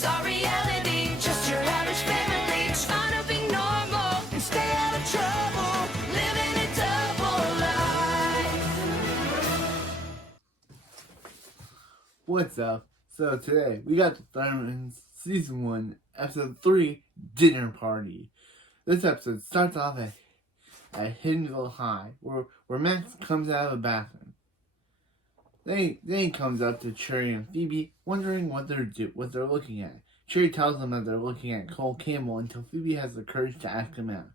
It's our reality, just your average family trying to be normal and stay out of trouble, living a double life. What's up? So today we got the thunderman Season 1, Episode 3, Dinner Party. This episode starts off at Hiddenville High, where Max comes out of the bathroom. Then he comes up to Cherry and Phoebe, wondering what they're looking at. Cherry tells them that they're looking at Cole Campbell until Phoebe has the courage to ask him out.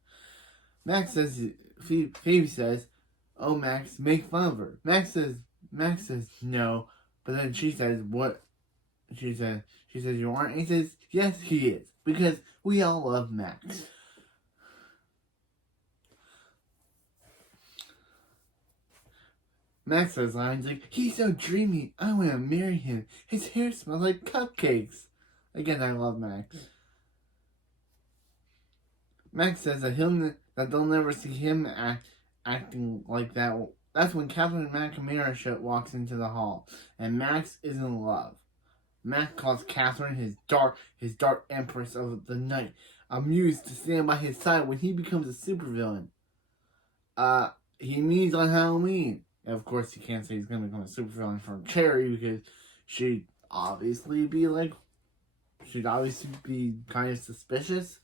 Phoebe says, "Oh, Max, make fun of her." Max says no, but then she says, "What?" She says, "You aren't?" And he says, "Yes, he is, because we all love Max." Max says lines like, "He's so dreamy, I want to marry him. His hair smells like cupcakes." Again, I love Max. Max says that they'll never see him acting like that. That's when Catherine McNamara walks into the hall, and Max is in love. Max calls Catherine his dark empress of the night, amused to stand by his side when he becomes a supervillain. He means on Halloween. And of course, he can't say he's going to become a supervillain for Cherry because she'd obviously be kind of suspicious.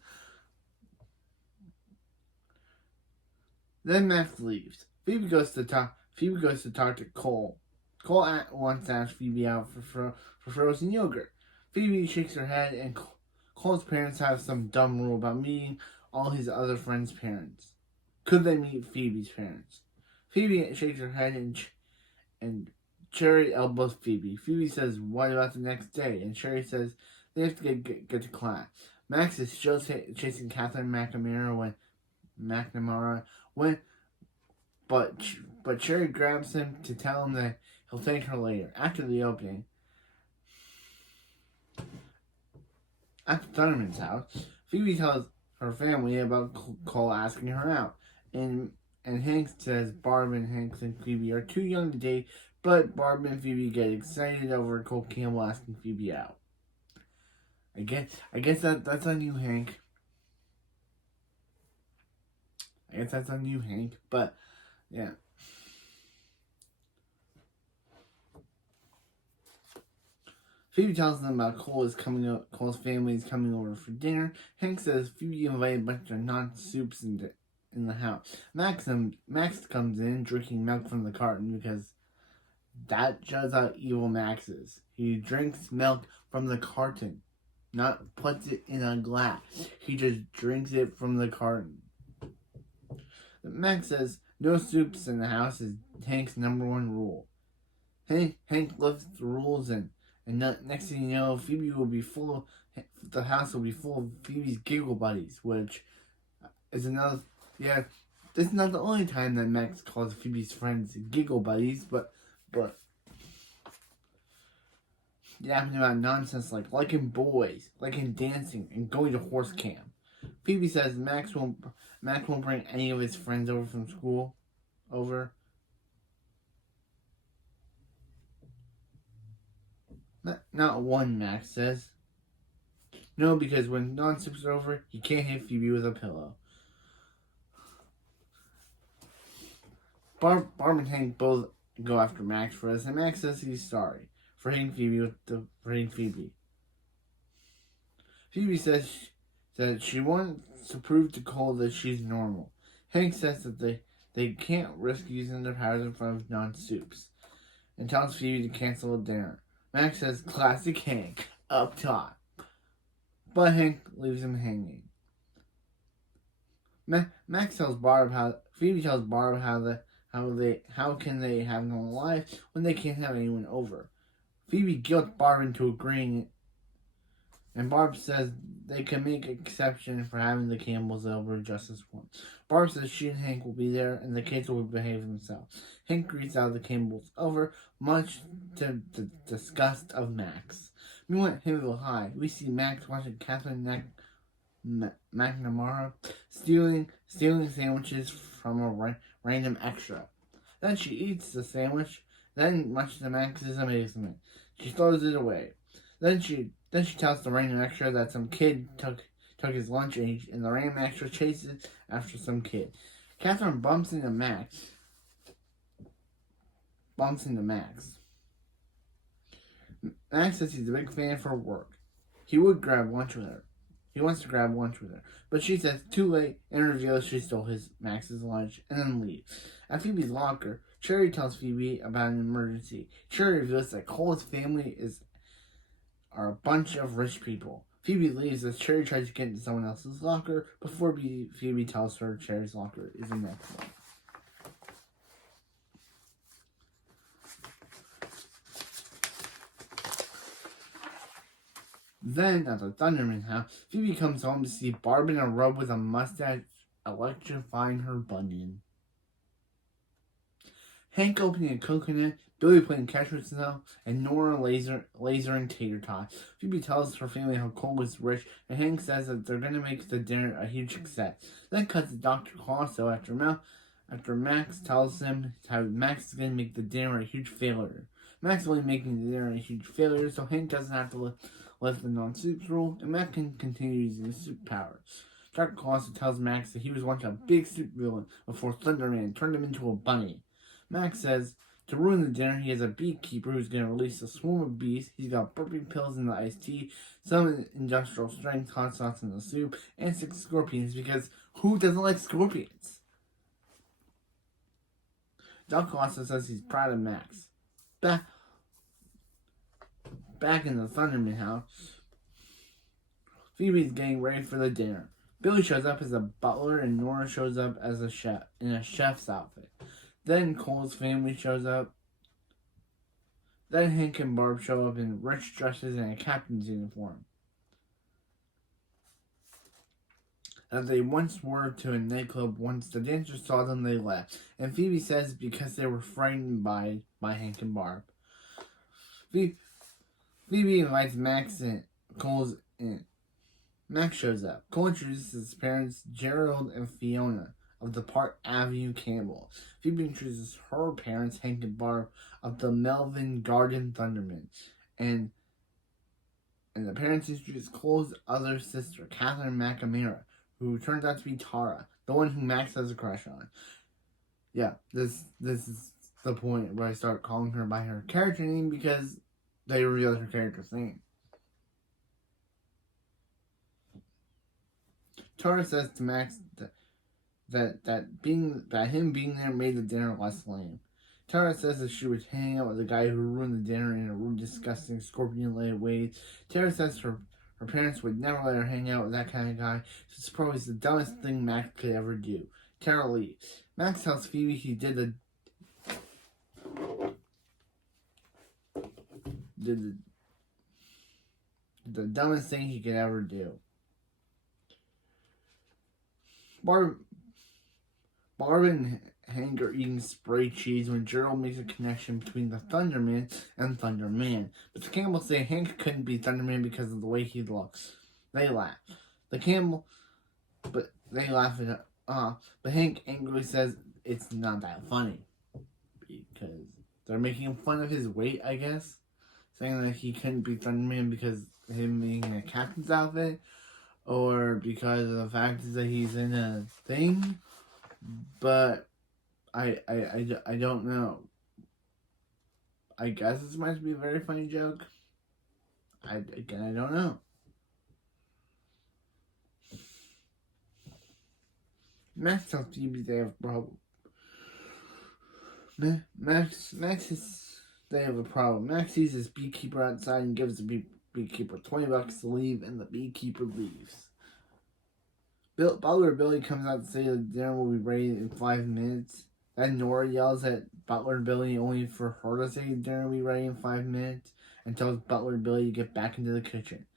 Then Max leaves. Phoebe goes to talk to Cole. Cole wants to ask Phoebe out for frozen yogurt. Phoebe shakes her head, and Cole's parents have some dumb rule about meeting all his other friends' parents. Could they meet Phoebe's parents? Phoebe shakes her head, and Cherry elbows Phoebe. Phoebe says, "What about the next day?" And Cherry says they have to get to class. Max is still chasing Catherine McNamara but Cherry grabs him to tell him that he'll thank her later, after the opening. At the Thunderman's house, Phoebe tells her family about Cole asking her out, and Hank says Barb and Hank and Phoebe are too young to date, but Barb and Phoebe get excited over Cole Campbell asking Phoebe out. I guess that's on you, Hank. I guess that's on you, Hank. But yeah. Phoebe tells them about Cole's family is coming over for dinner. Hank says Phoebe invited a bunch of non-soups in the house. Max comes in drinking milk from the carton because that shows how evil Max is. He drinks milk from the carton, not puts it in a glass. He just drinks it from the carton. Max says no soups in the house is Hank's number one rule. Hank lifts the rules and next thing you know, the house will be full of Phoebe's giggle buddies, which is another. Yeah, this is not the only time that Max calls Phoebe's friends giggle buddies, but yapping about nonsense like liking boys, liking dancing, and going to horse camp. Phoebe says Max won't bring any of his friends over from school. Not one, Max says. No, because when non-soups are over, he can't hit Phoebe with a pillow. Barb and Hank both go after Max for this, and Max says he's sorry for hitting Phoebe. Phoebe says that she wants to prove to Cole that she's normal. Hank says that they can't risk using their powers in front of non-soups, and tells Phoebe to cancel the dinner. Max says, "Classic Hank, up top." But Hank leaves him hanging. Phoebe tells Barb how can they have no life when they can't have anyone over. Phoebe guilts Barb into agreeing, and Barb says they can make an exception for having the Campbells over just this once. Barb says she and Hank will be there and the kids will behave themselves. Hank greets out the Campbells over, much to the disgust of Max. Meanwhile, at Hiddenville High, we see Max watching Catherine McNamara stealing sandwiches from a random extra. Then she eats the sandwich. Then, much to Max's amazement, she throws it away. Then she tells the random extra that some kid took his lunch and the random extra chases after some kid. Catherine bumps into Max. Max says he's a big fan for work. He would grab lunch with her. He wants to grab lunch with her, but she says too late and reveals she stole Max's lunch and then leaves. At Phoebe's locker, Cherry tells Phoebe about an emergency. Cherry reveals that Cole's family are a bunch of rich people. Phoebe leaves as Cherry tries to get into someone else's locker before Phoebe tells her Cherry's locker is the next one. Then, at the Thunderman house, Phoebe comes home to see Barb in a robe with a mustache electrifying her bunion. Hank opening a coconut, Billy playing catch with snow, and Nora lasering tater tots. Phoebe tells her family how Cole is rich, and Hank says that they're going to make the dinner a huge success. Then cuts to Dr. Colosso after Max tells him how Max is going to make the dinner a huge failure. Max is only making the dinner a huge failure, so Hank doesn't have to lift the non-soups rule, and Max can continue using his soup power. Dr. Colosso tells Max that he was once a big soup villain before Thunderman turned him into a bunny. Max says to ruin the dinner, he has a beekeeper who's going to release a swarm of bees. He's got burping pills in the iced tea, some industrial strength hot sauce in the soup, and 6 scorpions because who doesn't like scorpions? Dr. Colosso says he's proud of Max. Back in the Thunderman house, Phoebe's getting ready for the dinner. Billy shows up as a butler and Nora shows up as a chef in a chef's outfit. Then Cole's family shows up. Then Hank and Barb show up in rich dresses and a captain's uniform. As they once were to a nightclub, once the dancers saw them, they left. And Phoebe says because they were frightened by Hank and Barb. Phoebe invites Max and Cole's in. Max shows up. Cole introduces his parents, Gerald and Fiona, of the Park Avenue Campbell. Phoebe introduces her parents, Hank and Barb, of the Melvin Garden Thunderman. And the parents introduce Cole's other sister, Catherine McNamara, who turns out to be Tara, the one who Max has a crush on. Yeah, this is the point where I start calling her by her character name because they reveal her character's name. Tara says to Max that him being there made the dinner less lame. Tara says that she was hanging out with the guy who ruined the dinner in a rude, disgusting, scorpion-laid way. Tara says her parents would never let her hang out with that kind of guy. It's probably the dumbest thing Max could ever do. Tara leaves. Max tells Phoebe he did the dumbest thing he could ever do. Barb and Hank are eating spray cheese when Gerald makes a connection between the Thunderman and Thunderman. But the Campbells say Hank couldn't be Thunderman because of the way he looks. They laugh. But Hank angrily says it's not that funny. Because they're making fun of his weight, I guess. Saying that he couldn't be Thunderman because of him being in a captain's outfit. Or because of the fact that he's in a thing. But I don't know. I guess this might be a very funny joke. I don't know. Max tells Phoebe they have a problem. They have a problem. Max sees his beekeeper outside and gives the beekeeper $20 to leave, and the beekeeper leaves. Butler Billy comes out to say the dinner will be ready in 5 minutes. Then Nora yells at Butler Billy only for her to say the dinner will be ready in 5 minutes and tells Butler Billy to get back into the kitchen.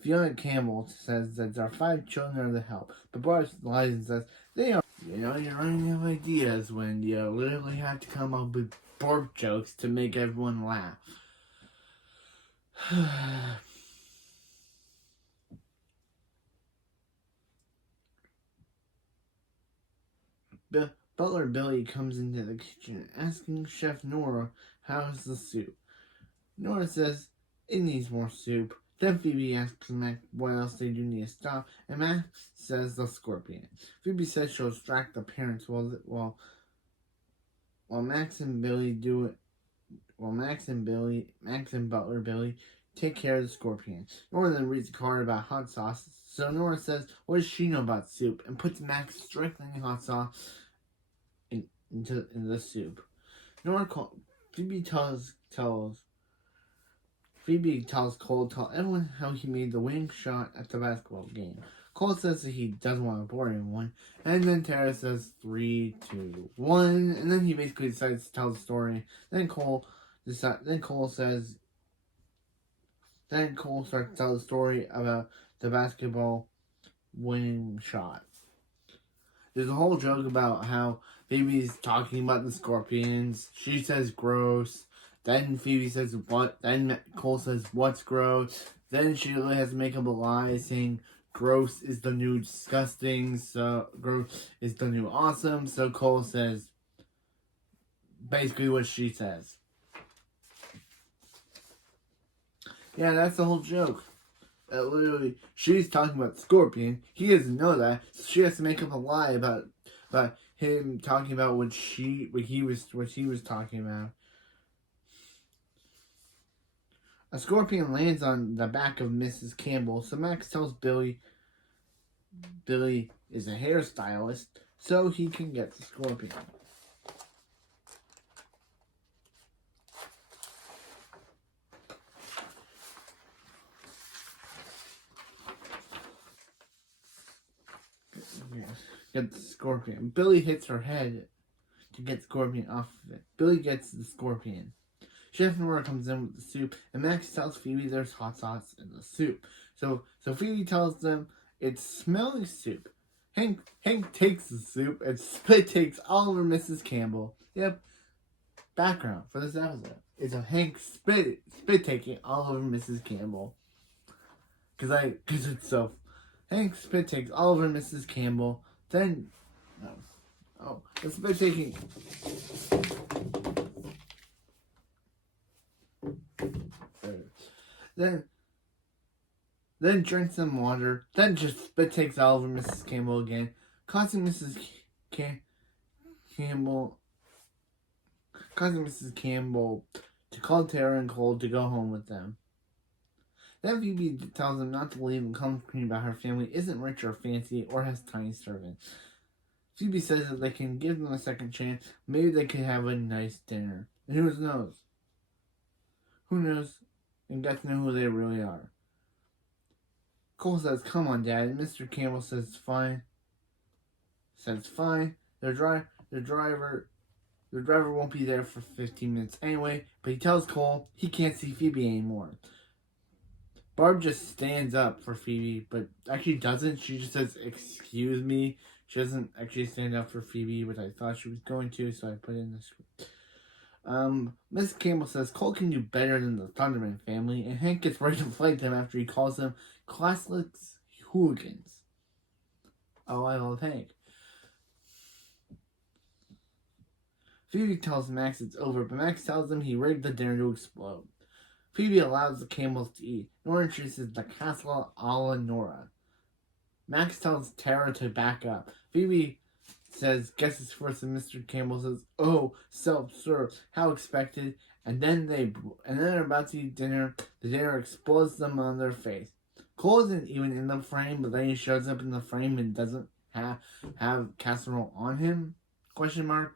Fiona Campbell says that there are 5 children there to help, but Bart lies and says they are. You're running out of ideas when you literally have to come up with bark jokes to make everyone laugh. Butler Billy comes into the kitchen asking Chef Nora how's the soup. Nora says It needs more soup. Then Phoebe asks Max what else they do need to stop, and Max says the scorpion. Phoebe says she'll distract the parents while Max and Billy do it. While Max and Butler Billy take care of the scorpion. Nora then reads a card about hot sauce, so Nora says, "What does she know about soup?" and puts Max strengthening hot sauce into the soup. Phoebe tells Cole to tell everyone how he made the winning shot at the basketball game. Cole says that he doesn't want to bore anyone, and then Tara says 3, 2, 1, and then he basically decides to tell the story. Then Cole starts to tell the story about the basketball winning shot. There's a whole joke about how Phoebe's talking about the scorpions. She says gross. Then Phoebe says what? Then Cole says what's gross? Then she really has to make up a lie saying gross is the new disgusting, so gross is the new awesome. So Cole says basically what she says. Yeah, that's the whole joke. Literally, she's talking about the scorpion. He doesn't know that, so she has to make up a lie about him talking about what he was talking about. A scorpion lands on the back of Mrs. Campbell, so Max tells Billy is a hairstylist, so he can get the scorpion. Get the scorpion. Billy hits her head to get the scorpion off of it. Billy gets the scorpion. Chef Nora comes in with the soup, and Max tells Phoebe there's hot sauce in the soup. So Phoebe tells them it's smelly soup. Hank takes the soup and spit takes all over Mrs. Campbell. Yep. Background for this episode is a Hank spit taking all over Mrs. Campbell. Cause it's so. Hank spit takes all over Mrs. Campbell. Then, the spit taking. Then drinks some water. Then just spit takes all over Mrs. Campbell again, causing Mrs. Campbell to call Tara and Cole to go home with them. Then Phoebe tells them not to leave and comes clean about her family isn't rich or fancy or has tiny servants. Phoebe says that they can give them a second chance. Maybe they could have a nice dinner. And who knows? Who knows? And get to know who they really are. Cole says, "Come on, Dad." And Mr. Campbell says, "Fine." The driver won't be there for 15 minutes anyway, but he tells Cole he can't see Phoebe anymore. Barb just stands up for Phoebe, but actually doesn't. She just says, "Excuse me." She doesn't actually stand up for Phoebe, but I thought she was going to, so I put it in the script. Miss Campbell says Cole can do better than the Thunderman family, and Hank gets ready to fight them after he calls them classless hooligans. Oh, I love Hank. Phoebe tells Max it's over, but Max tells him he rigged the dinner to explode. Phoebe allows the Campbells to eat. Nora introduces the casserole a la Nora. Max tells Tara to back up. Phoebe says, "Guesses first," and Mr. Campbell says, "Oh, self-serve, how expected." And then they're about to eat dinner. The dinner explodes them on their face. Cole isn't even in the frame, but then he shows up in the frame and doesn't have casserole on him? Question mark?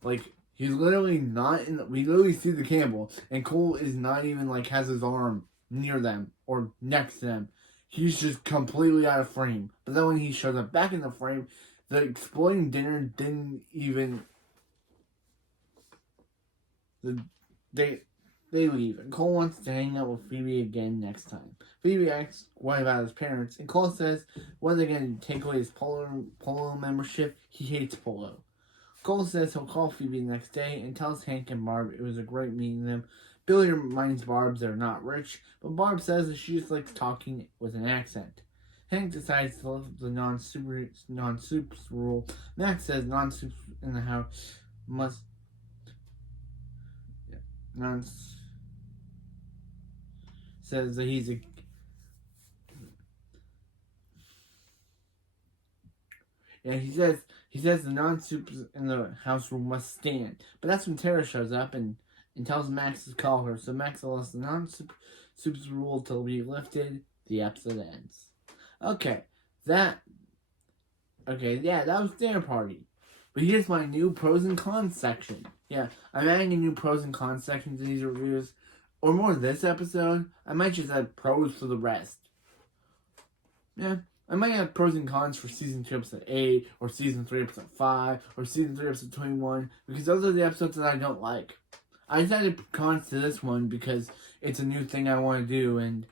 Like, he's literally not in we literally see the Campbell, and Cole is not even has his arm near them or next to them. He's just completely out of frame. But then when he shows up back in the frame, the exploding dinner didn't even. They leave, and Cole wants to hang out with Phoebe again next time. Phoebe asks what about his parents, and Cole says, "What are they going to take away his polo membership? He hates polo." Cole says he'll call Phoebe the next day and tells Hank and Barb it was a great meeting them. Billy reminds Barb they're not rich, but Barb says that she just likes talking with an accent. Hank decides to live the non-soups rule. Max says non-soups in the house must... says that he's a. Yeah, he says the non-soups in the house rule must stand. But that's when Tara shows up and tells Max to call her. So Max allows the non-soups rule to be lifted. The episode ends. Okay, that was their party. But here's my new pros and cons section. Yeah, I'm adding a new pros and cons section to these reviews. Or more this episode. I might just add pros for the rest. Yeah, I might have pros and cons for Season 2, Episode 8, or Season 3, Episode 5, or Season 3, Episode 21, because those are the episodes that I don't like. I just added cons to this one because it's a new thing I want to do, and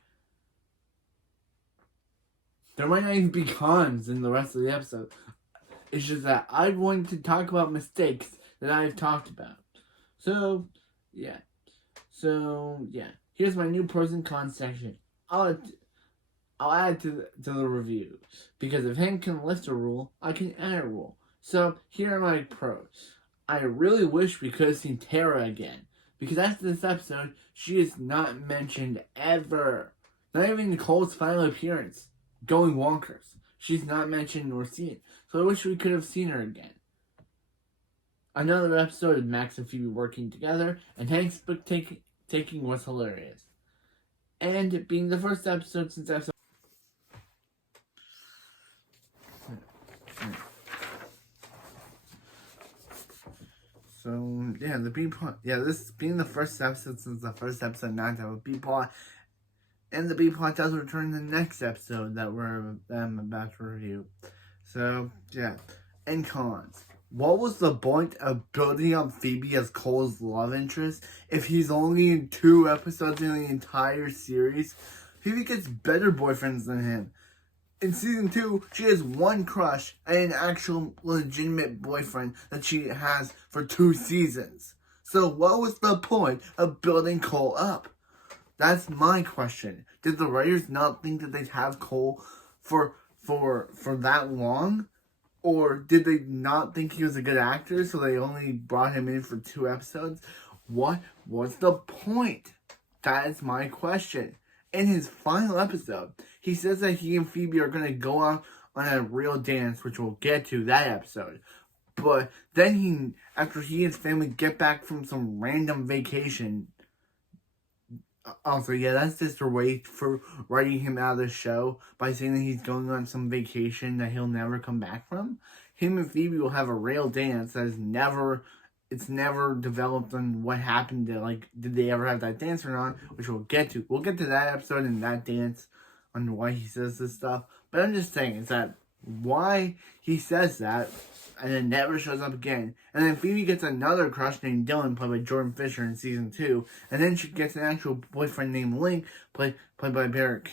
there might not even be cons in the rest of the episode. It's just that I wanted to talk about mistakes that I've talked about. So, yeah. Here's my new pros and cons section. I'll add to the review. Because if Hank can lift a rule, I can add a rule. So, here are my pros. I really wish we could have seen Tara again. Because after this episode, she is not mentioned ever. Not even Nicole's final appearance. Going Wonkers. She's not mentioned nor seen. So I wish we could have seen her again. Another episode of Max and Phoebe working together, and Hank's book taking was hilarious. And it being the first episode since episode... So, yeah, this being the first episode since the first episode not to have a B-plot. And the B-plot does return in the next episode that I'm about to review. So, yeah. And cons. What was the point of building up Phoebe as Cole's love interest if he's only in 2 episodes in the entire series? Phoebe gets better boyfriends than him. In Season 2, she has one crush and an actual legitimate boyfriend that she has for 2 seasons. So what was the point of building Cole up? That's my question. Did the writers not think that they'd have Cole for that long? Or did they not think he was a good actor, so they only brought him in for 2 episodes? What was the point? That is my question. In his final episode, he says that he and Phoebe are going to go on a real dance, which we'll get to that episode. But then after he and his family get back from some random vacation... Also, yeah, that's just a way for writing him out of the show by saying that he's going on some vacation that he'll never come back from. Him and Phoebe will have a real dance that is never developed on what happened to, did they ever have that dance or not, which we'll get to. We'll get to that episode and that dance on why he says this stuff. But I'm just saying, is that why he says that and then never shows up again. And then Phoebe gets another crush named Dylan, played by Jordan Fisher in Season 2. And then she gets an actual boyfriend named Link, played by Bart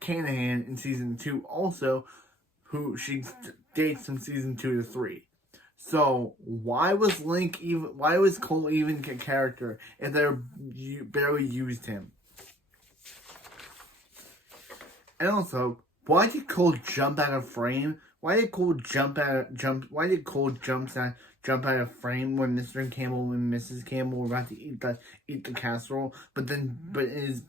Canahan in Season 2 also, who she dates from Season 2 to 3. So, why was Cole even a character if they barely used him? And also, why did Cole jump out of frame? Why did Cole jump out of frame when Mr. Campbell and Mrs. Campbell were about to eat the casserole, but is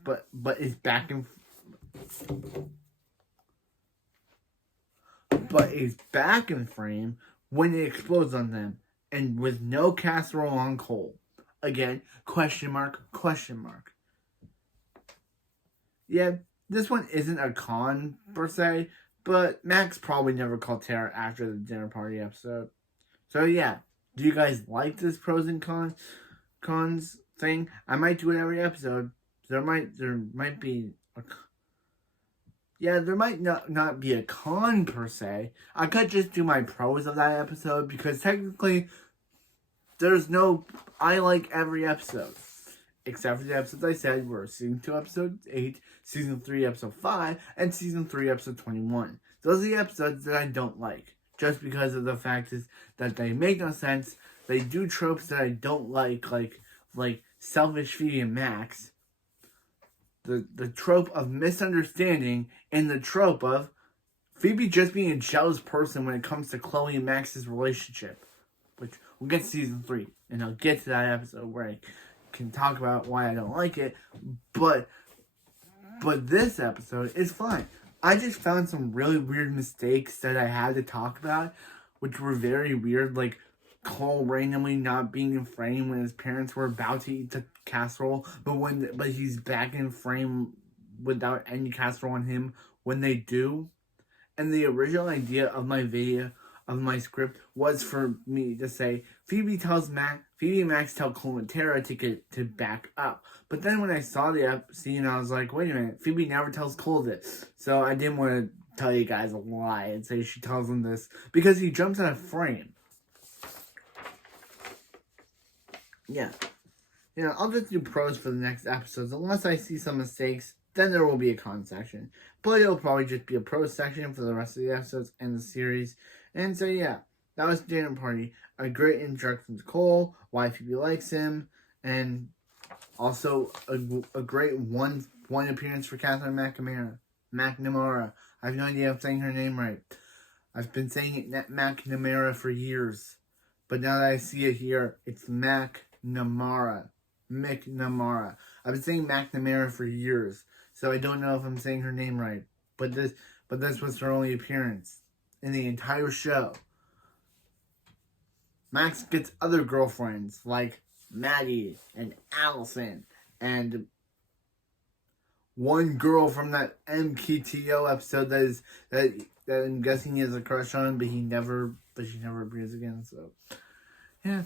back in frame when it explodes on them, and with no casserole on Cole? Again, question mark. Yeah, this one isn't a con per se, but Max probably never called Tara after the dinner party episode. So yeah, do you guys like this pros and cons thing? I might do it every episode. There might be there might not be a con per se. I could just do my pros of that episode because technically I like every episode. Except for the episodes I said were Season 2, Episode 8, Season 3, Episode 5, and Season 3, Episode 21. Those are the episodes that I don't like. Just because of the fact is that they make no sense. They do tropes that I don't like selfish Phoebe and Max. The trope of misunderstanding and the trope of Phoebe just being a jealous person when it comes to Chloe and Max's relationship. Which we'll get to Season 3, and I'll get to that episode where I can talk about why I don't like it, but this episode is fine. I just found some really weird mistakes that I had to talk about, which were very weird, like Cole randomly not being in frame when his parents were about to eat the casserole, but he's back in frame without any casserole on him when they do. And the original idea of my script was for me to say Phoebe and Max tell Cole and Tara to back up. But then when I saw the scene, I was like, wait a minute, Phoebe never tells Cole this. So I didn't want to tell you guys a lie and say she tells him this because he jumps out of frame. Yeah. I'll just do pros for the next episodes. Unless I see some mistakes, then there will be a con section. But it'll probably just be a pro section for the rest of the episodes and the series. And so, yeah, that was the dinner party. A great introduction to Cole, why Phoebe likes him, and also a great one appearance for Catherine McNamara. I have no idea if I'm saying her name right. I've been saying it McNamara for years. But now that I see it here, it's McNamara. I've been saying McNamara for years, so I don't know if I'm saying her name right. But this was her only appearance in the entire show. Max gets other girlfriends like Maddie and Allison and one girl from that MKTO episode that I'm guessing he has a crush on, but she never appears again. So yeah.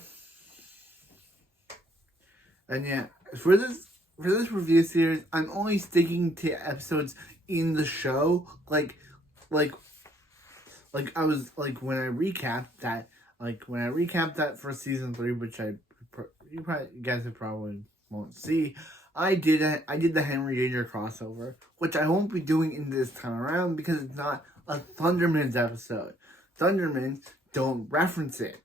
And yeah, for this review series, I'm only sticking to episodes in the show. Like I was like when I recapped that for season 3, which you guys probably won't see. I did the Henry Danger crossover, which I won't be doing in this time around because it's not a Thunderman's episode. Thunderman don't reference it.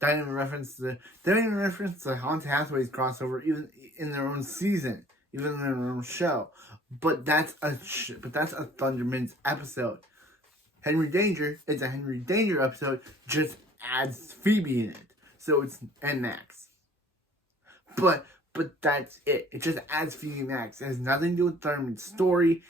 They don't even reference the Haunted Hathaways crossover even in their own season, even in their own show. But that's a Thunderman's episode. Henry Danger is a Henry Danger episode, just adds Phoebe in it. So it's and Max. But that's it. It just adds Phoebe and Max. It has nothing to do with Thunderman's story.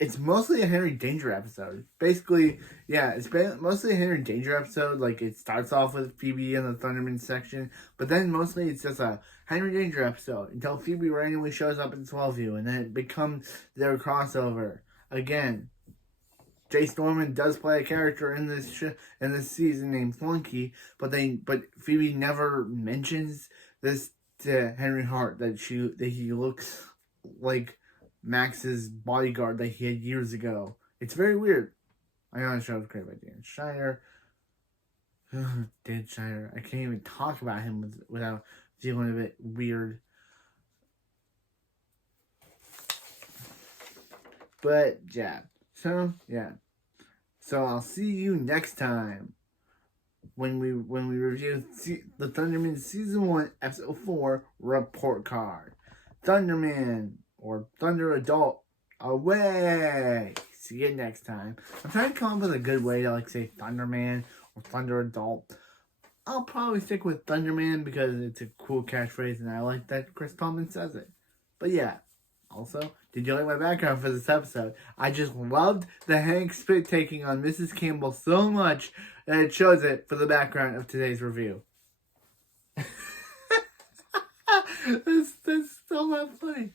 It's mostly a Henry Danger episode. Basically, yeah, it's mostly a Henry Danger episode. Like, it starts off with Phoebe in the Thunderman section, but then mostly it's just a Henry Danger episode until Phoebe randomly shows up in Swellview, and then it becomes their crossover. Again, Jace Norman does play a character in this season named Flunky, but Phoebe never mentions this to Henry Hart that he looks like Max's bodyguard that he had years ago. It's very weird. I know the show was created by Dan Shire. Dan Shire. I can't even talk about him without feeling a bit weird. But yeah. So yeah. So I'll see you next time when we review the Thunderman Season 1, Episode 4 Report Card. Thunderman or Thunder Adult away. See you next time. I'm trying to come up with a good way to say Thunderman or Thunder Adult. I'll probably stick with Thunderman because it's a cool catchphrase and I like that Chris Tallman says it. But yeah, also, did you like my background for this episode? I just loved the Hank spit taking on Mrs. Campbell so much that it shows it for the background of today's review. That's still not funny.